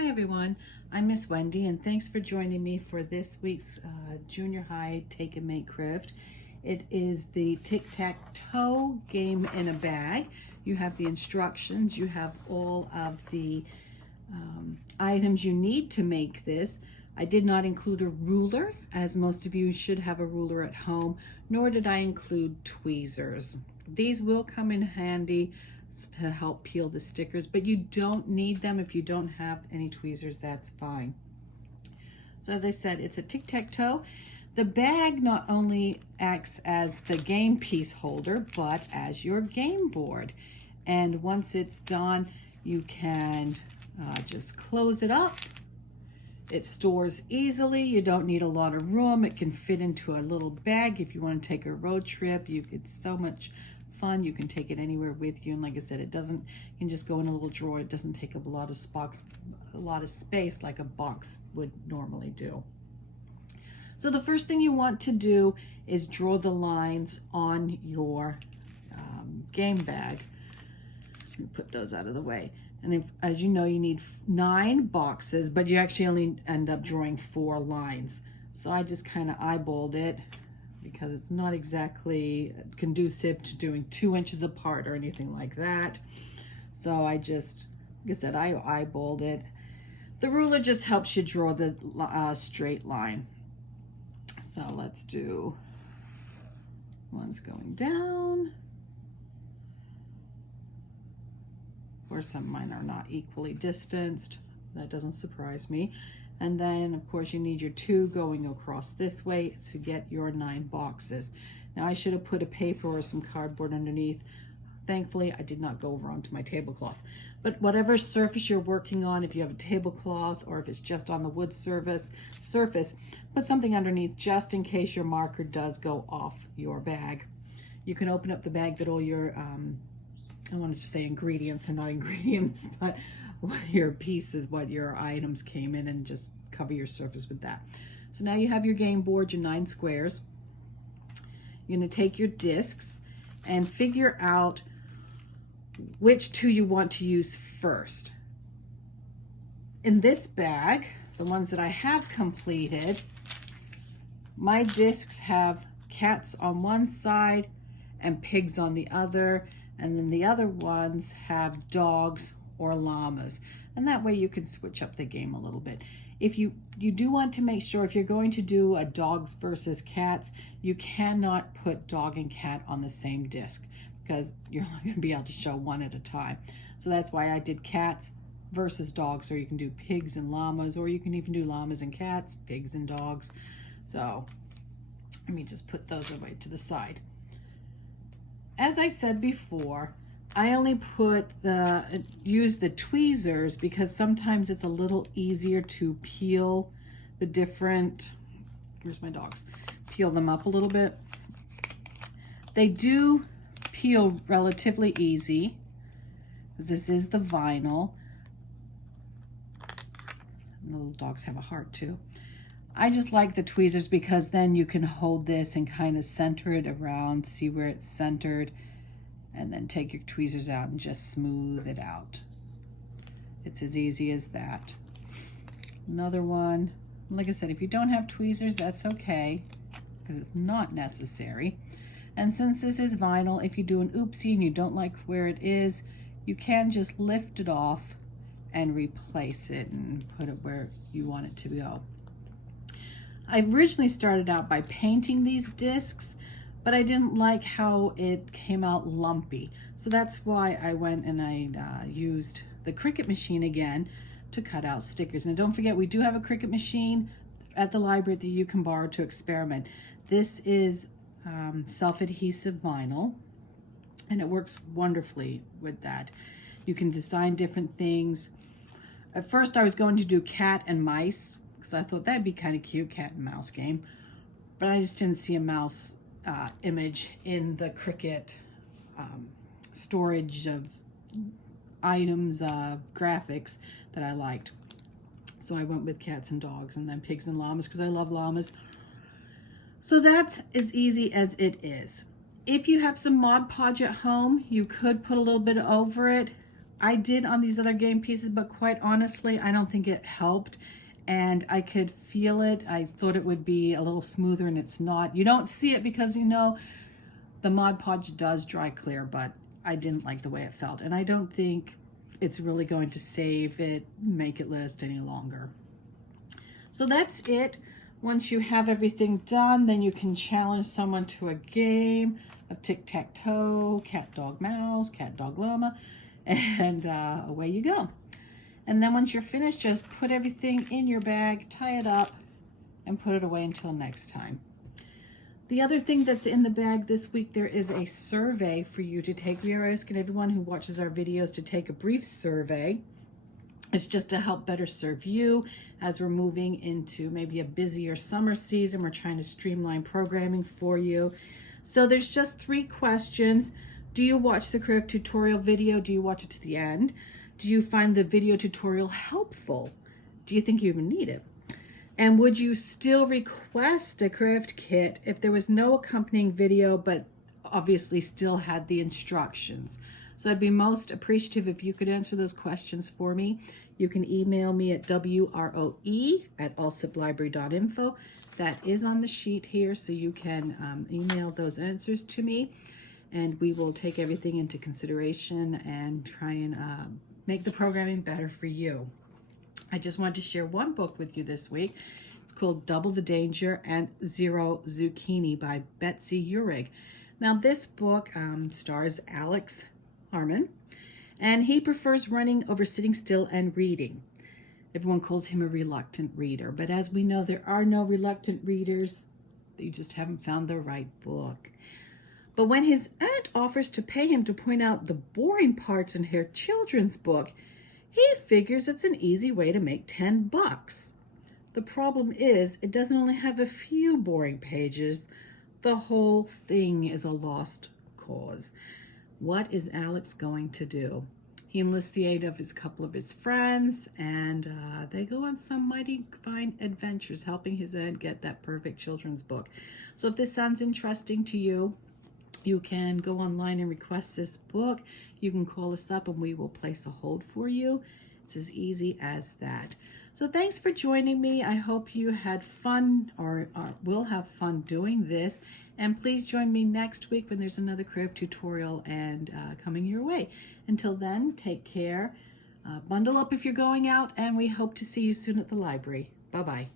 Hi everyone, I'm Miss Wendy and thanks for joining me for this week's junior high take and make craft. It is the Tic-Tac-Toe game in a bag. You have the instructions, you have all of the items you need to make this. I did not include a ruler, as most of you should have a ruler at home, nor did I include tweezers. These will come in handy to help peel the stickers, but you don't need them. If you don't have any tweezers, that's fine. So as I said, it's a tic-tac-toe. The bag not only acts as the game piece holder, but as your game board. And once it's done, you can just close it up. It stores easily. You don't need a lot of room. It can fit into a little bag if you want to take a road trip. It's so much fun. You can take it anywhere with you, and like I said, it doesn't, you can just go in a little drawer. It doesn't take up a lot of space like a box would normally do. So the first thing you want to do is draw the lines on your game bag. Let me put those out of the way. And as you know, you need 9 boxes, but you actually only end up drawing 4 lines. So I just kind of eyeballed it, because it's not exactly conducive to doing 2 inches apart or anything like that. So I just, like I said, I eyeballed it. The ruler just helps you draw the straight line. So let's do, one's going down. Of course, some of mine are not equally distanced. That doesn't surprise me. And then, of course, you need your 2 going across this way to get your 9 boxes. Now, I should have put a paper or some cardboard underneath. Thankfully, I did not go over onto my tablecloth. But whatever surface you're working on, if you have a tablecloth or if it's just on the wood surface, put something underneath just in case your marker does go off your bag. You can open up the bag that all your, I wanted to say ingredients and not ingredients, but what your pieces, what your items came in, and just cover your surface with that. So now you have your game board, your 9 squares. You're going to take your discs and figure out which 2 you want to use first. In this bag, the ones that I have completed, my discs have cats on one side and pigs on the other, and then the other ones have dogs or llamas, and that way you can switch up the game a little bit. If you do want to make sure, if you're going to do a dogs versus cats, you cannot put dog and cat on the same disc, because you're not going to be able to show one at a time. So that's why I did cats versus dogs, or you can do pigs and llamas, or you can even do llamas and cats, pigs and dogs. So let me just put those away to the side. As I said before, I only use the tweezers because sometimes it's a little easier to peel the different, where's my dogs? Peel them up a little bit. They do peel relatively easy, because this is the vinyl. And the little dogs have a heart too. I just like the tweezers because then you can hold this and kind of center it around, see where it's centered, and then take your tweezers out and just smooth it out. It's as easy as that. Another one. Like I said, if you don't have tweezers, that's okay, because it's not necessary. And since this is vinyl, if you do an oopsie and you don't like where it is, you can just lift it off and replace it and put it where you want it to go. I originally started out by painting these discs, but I didn't like how it came out lumpy. So that's why I went and I used the Cricut machine again to cut out stickers. And don't forget, we do have a Cricut machine at the library that you can borrow to experiment. This is self-adhesive vinyl, and it works wonderfully with that. You can design different things. At first I was going to do cat and mice, because I thought that'd be kind of cute, cat and mouse game, but I just didn't see a mouse image in the Cricut storage of items, graphics that I liked. So I went with cats and dogs, and then pigs and llamas, because I love llamas. So that's as easy as it is. If you have some Mod Podge at home, you could put a little bit over it. I did on these other game pieces, but quite honestly, I don't think it helped. And I could feel it. I thought it would be a little smoother, and it's not. You don't see it because, you know, the Mod Podge does dry clear, but I didn't like the way it felt. And I don't think it's really going to save it, make it last any longer. So that's it. Once you have everything done, then you can challenge someone to a game of tic-tac-toe, cat, dog, mouse, cat, dog, llama, and away you go. And then once you're finished, just put everything in your bag, tie it up, and put it away until next time. The other thing that's in the bag this week, there is a survey for you to take. We are asking everyone who watches our videos to take a brief survey. It's just to help better serve you as we're moving into maybe a busier summer season. We're trying to streamline programming for you. So there's just 3 questions. Do you watch the craft tutorial video? Do you watch it to the end? Do you find the video tutorial helpful? Do you think you even need it? And would you still request a craft kit if there was no accompanying video, but obviously still had the instructions? So I'd be most appreciative if you could answer those questions for me. You can email me at wroe@allsiplibrary.info. That is on the sheet here, so you can email those answers to me, and we will take everything into consideration and try and make the programming better for you. I just wanted to share one book with you this week. It's called Double the Danger and Zero Zucchini by Betsy Uhrig. Now this book stars Alex Harmon, and he prefers running over sitting still and reading. Everyone calls him a reluctant reader, but as we know, there are no reluctant readers. You just haven't found the right book. But when his aunt offers to pay him to point out the boring parts in her children's book, he figures it's an easy way to make $10. The problem is, it doesn't only have a few boring pages. The whole thing is a lost cause. What is Alex going to do? He enlists the aid of a couple of his friends, and they go on some mighty fine adventures, helping his aunt get that perfect children's book. So if this sounds interesting to you, you can go online and request this book. You can call us up and we will place a hold for you. It's as easy as that. So thanks for joining me. I hope you had fun or will have fun doing this. And please join me next week when there's another craft tutorial and coming your way. Until then, take care. Bundle up if you're going out, and we hope to see you soon at the library. Bye-bye.